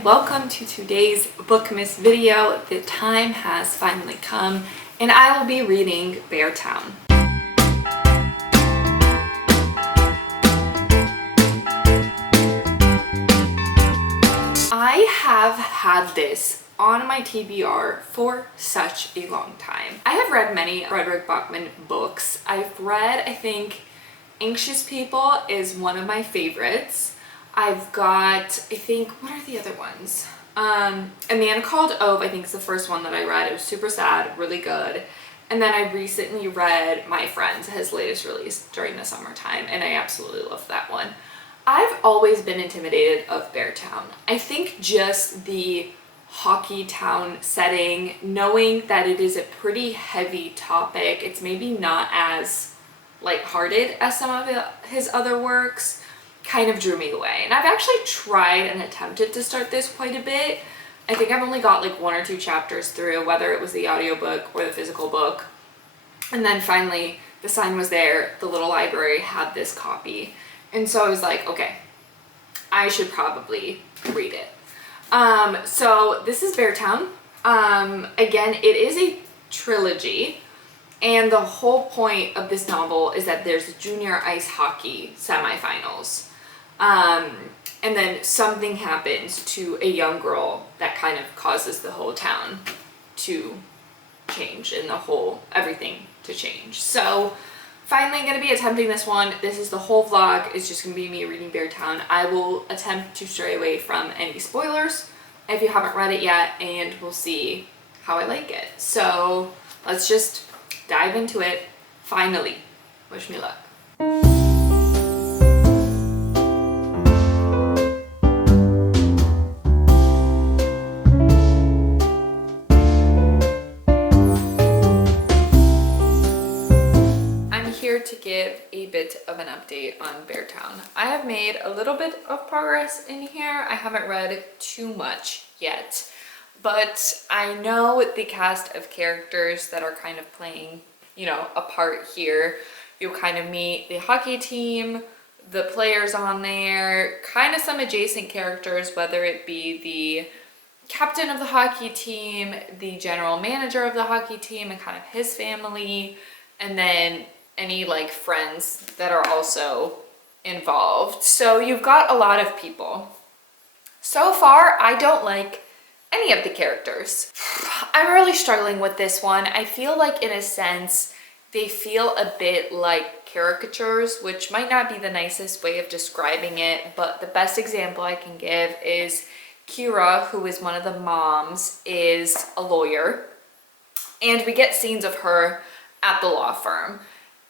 and welcome to today's Bookmas video. The time has finally come and I will be reading Beartown. I have had this on my TBR for such a long time. I have read many Fredrik Backman books. I've read, I think, Anxious People is one of my favorites. I've got, I think, what are the other ones? A Man Called Ove, I think is the first one that I read. It was super sad, really good. And then I recently read My Friends, his latest release during the summertime, and I absolutely love that one. I've always been intimidated of Beartown. I think just the hockey town setting, knowing that it is a pretty heavy topic, it's maybe not as lighthearted as some of his other works, kind of drew me away. And I've actually tried and attempted to start this quite a bit. I think I've only got like 1 or 2 chapters through, whether it was the audiobook or the physical book. And then finally the sign was there, the little library had this copy. And so I was like, okay, I should probably read it. So this is Beartown. Again, it is a trilogy. And the whole point of this novel is that there's junior ice hockey semifinals. And then something happens to a young girl that kind of causes the whole town to change and everything to change. So finally I'm going to be attempting this one. This is the whole vlog. It's just going to be me reading Beartown. I will attempt to stray away from any spoilers if you haven't read it yet, and we'll see how I like it. So let's just dive into it. Finally. Wish me luck. To give a bit of an update on Beartown. I have made a little bit of progress in here. I haven't read too much yet, but I know the cast of characters that are kind of playing, a part here. You'll kind of meet the hockey team, the players on there, kind of some adjacent characters, whether it be the captain of the hockey team, the general manager of the hockey team and kind of his family, and then any friends that are also involved. So you've got a lot of people. So far, I don't like any of the characters. I'm really struggling with this one. I feel like in a sense, they feel a bit like caricatures, which might not be the nicest way of describing it, but the best example I can give is Kira, who is one of the moms, is a lawyer, and we get scenes of her at the law firm.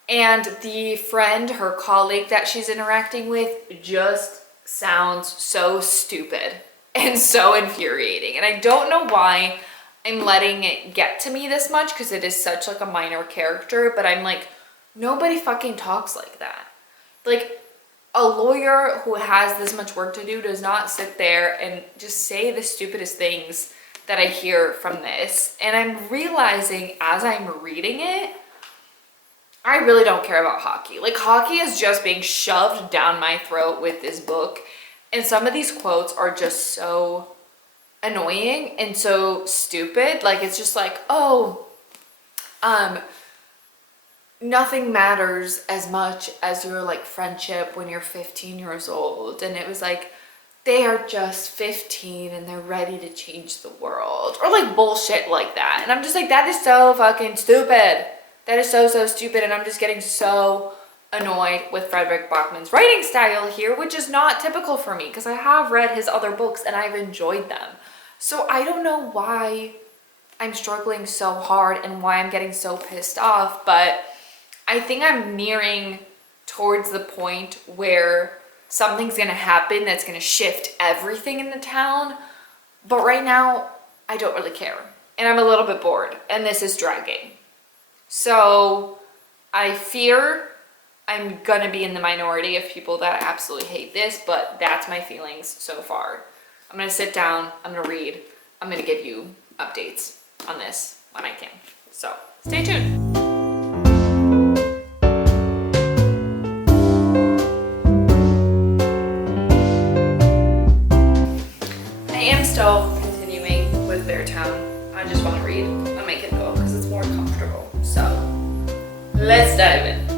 And the friend, her colleague that she's interacting with, just sounds so stupid and so infuriating. And I don't know why I'm letting it get to me this much, because it is such a minor character, but I'm like, nobody fucking talks like that. A lawyer who has this much work to do does not sit there and just say the stupidest things that I hear from this. And I'm realizing as I'm reading it, I really don't care about hockey. Hockey is just being shoved down my throat with this book. And some of these quotes are just so annoying and so stupid. It's just nothing matters as much as your friendship when you're 15 years old. And it was they are just 15 and they're ready to change the world. Or bullshit like that. And I'm just that is so fucking stupid. That is so stupid, and I'm just getting so annoyed with Fredrik Backman's writing style here, which is not typical for me because I have read his other books and I've enjoyed them. So I don't know why I'm struggling so hard and why I'm getting so pissed off, but I think I'm nearing towards the point where something's gonna happen that's gonna shift everything in the town. But right now, I don't really care. And I'm a little bit bored, and this is dragging. So I fear I'm gonna be in the minority of people that absolutely hate this, but that's my feelings so far. I'm gonna sit down, I'm gonna read, I'm gonna give you updates on this when I can. So stay tuned. I am still continuing with Beartown. I just want to read on my Kindle because it's more comfortable. So let's dive in.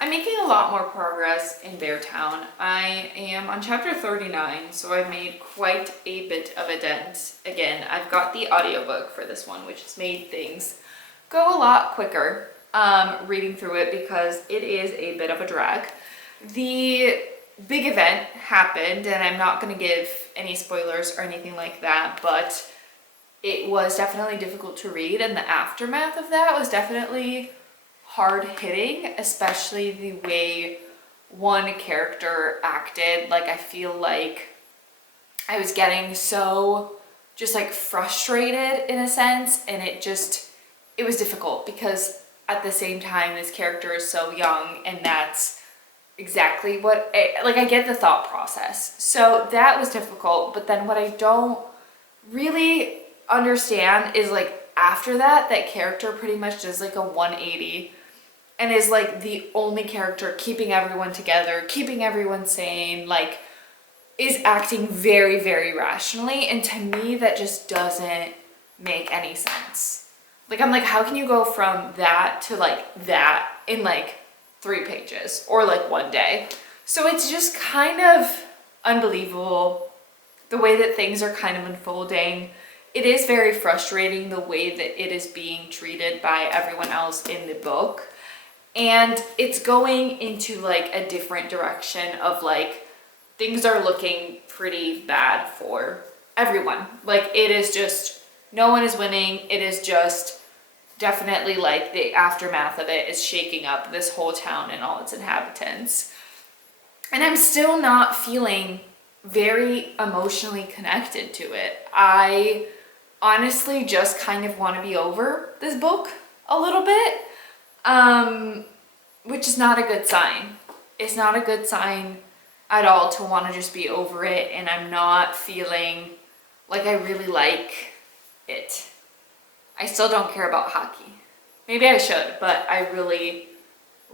I'm making a lot more progress in Beartown. I am on chapter 39, so I've made quite a bit of a dent. Again, I've got the audiobook for this one, which has made things go a lot quicker reading through it because it is a bit of a drag. The big event happened, and I'm not going to give any spoilers or anything like that, but it was definitely difficult to read, and the aftermath of that was definitely hard hitting, especially the way one character acted. Like, I feel like I was getting so just like frustrated in a sense, and it was difficult because at the same time this character is so young, and that's exactly what I get the thought process. So that was difficult, but then what I don't really understand is like after that character pretty much does like a 180 and is like the only character keeping everyone together, keeping everyone sane, like is acting very, very rationally. And to me, that just doesn't make any sense. Like, I'm like, how can you go from that to like that in like 3 pages or like 1 day? So it's just kind of unbelievable the way that things are kind of unfolding. It is very frustrating the way that it is being treated by everyone else in the book. And it's going into like a different direction of like, things are looking pretty bad for everyone. Like, it is just, no one is winning. It is just definitely like the aftermath of it is shaking up this whole town and all its inhabitants. And I'm still not feeling very emotionally connected to it. I honestly just kind of want to be over this book a little bit. Which is not a good sign. It's not a good sign at all to want to just be over it, and I'm not feeling like I really like it. I still don't care about hockey. Maybe I should, but I really,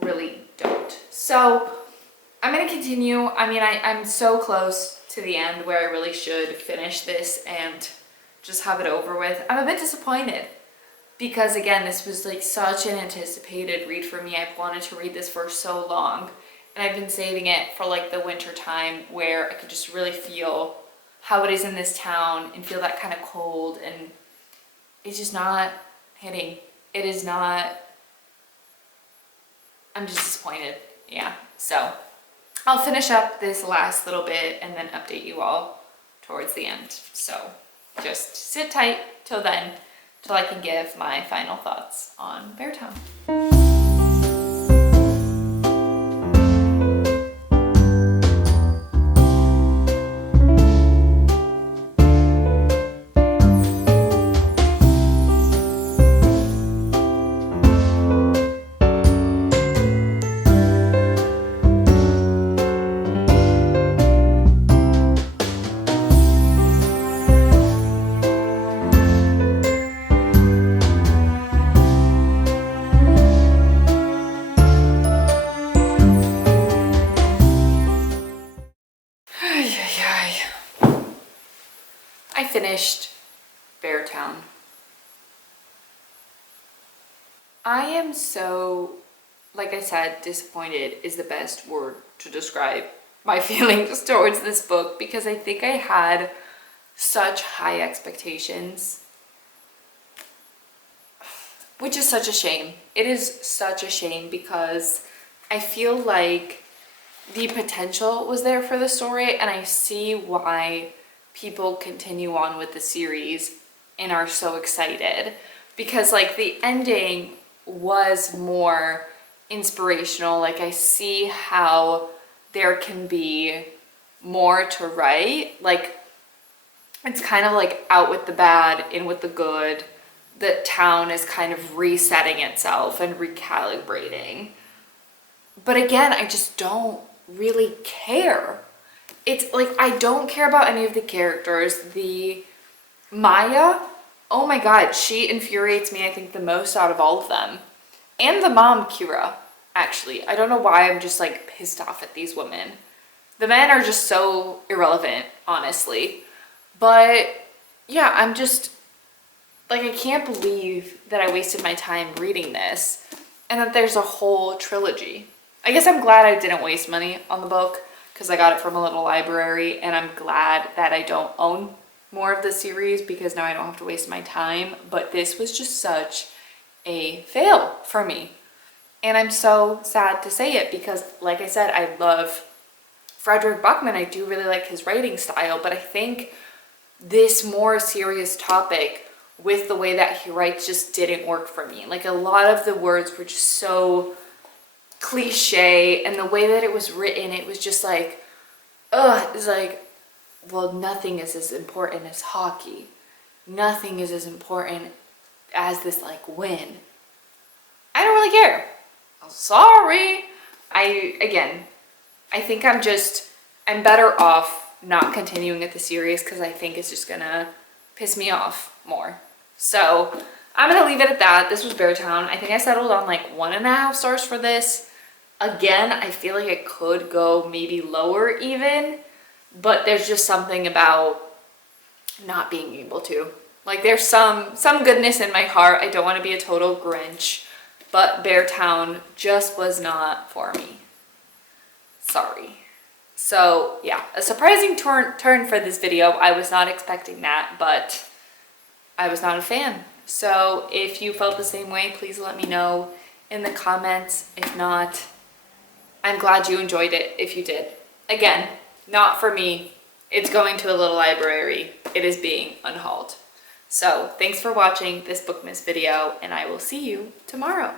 really don't. So I'm going to continue. I mean, I'm so close to the end where I really should finish this and just have it over with. I'm a bit disappointed. Because again, this was like such an anticipated read for me. I've wanted to read this for so long, and I've been saving it for like the winter time where I could just really feel how it is in this town and feel that kind of cold, and it's just not hitting. It is not, I'm just disappointed. Yeah, so I'll finish up this last little bit and then update you all towards the end. So just sit tight till then, till I can give my final thoughts on Beartown. I finished Beartown. I am so, like I said, disappointed is the best word to describe my feelings towards this book, because I think I had such high expectations, which is such a shame. It is such a shame because I feel like the potential was there for the story, and I see why people continue on with the series and are so excited, because like the ending was more inspirational. Like, I see how there can be more to write. Like, it's kind of like out with the bad, in with the good. The town is kind of resetting itself and recalibrating. But again, I just don't really care. It's like, I don't care about any of the characters. The Maya, oh my god, she infuriates me, I think, the most out of all of them. And the mom, Kira, actually. I don't know why I'm just like pissed off at these women. The men are just so irrelevant, honestly. But yeah, I'm just like, I can't believe that I wasted my time reading this and that there's a whole trilogy. I guess I'm glad I didn't waste money on the book because I got it from a little library, and I'm glad that I don't own more of the series because now I don't have to waste my time. But this was just such a fail for me. And I'm so sad to say it because, like I said, I love Fredrik Backman. I do really like his writing style, but I think this more serious topic with the way that he writes just didn't work for me. Like, a lot of the words were just so cliche, and the way that it was written, it was just like, ugh, it's like, well, nothing is as important as hockey. Nothing is as important as this, like, win. I don't really care. I'm sorry. I think I'm better off not continuing with the series because I think it's just gonna piss me off more. So I'm gonna leave it at that. This was Beartown. I think I settled on like 1.5 stars for this. Again, I feel like it could go maybe lower even, but there's just something about not being able to. Like, there's some goodness in my heart. I don't want to be a total Grinch, but Beartown just was not for me. Sorry. So yeah, a surprising turn for this video. I was not expecting that, but I was not a fan. So if you felt the same way, please let me know in the comments. If not, I'm glad you enjoyed it if you did. Again, not for me. It's going to a little library. It is being unhauled. So thanks for watching this Bookmas video, and I will see you tomorrow.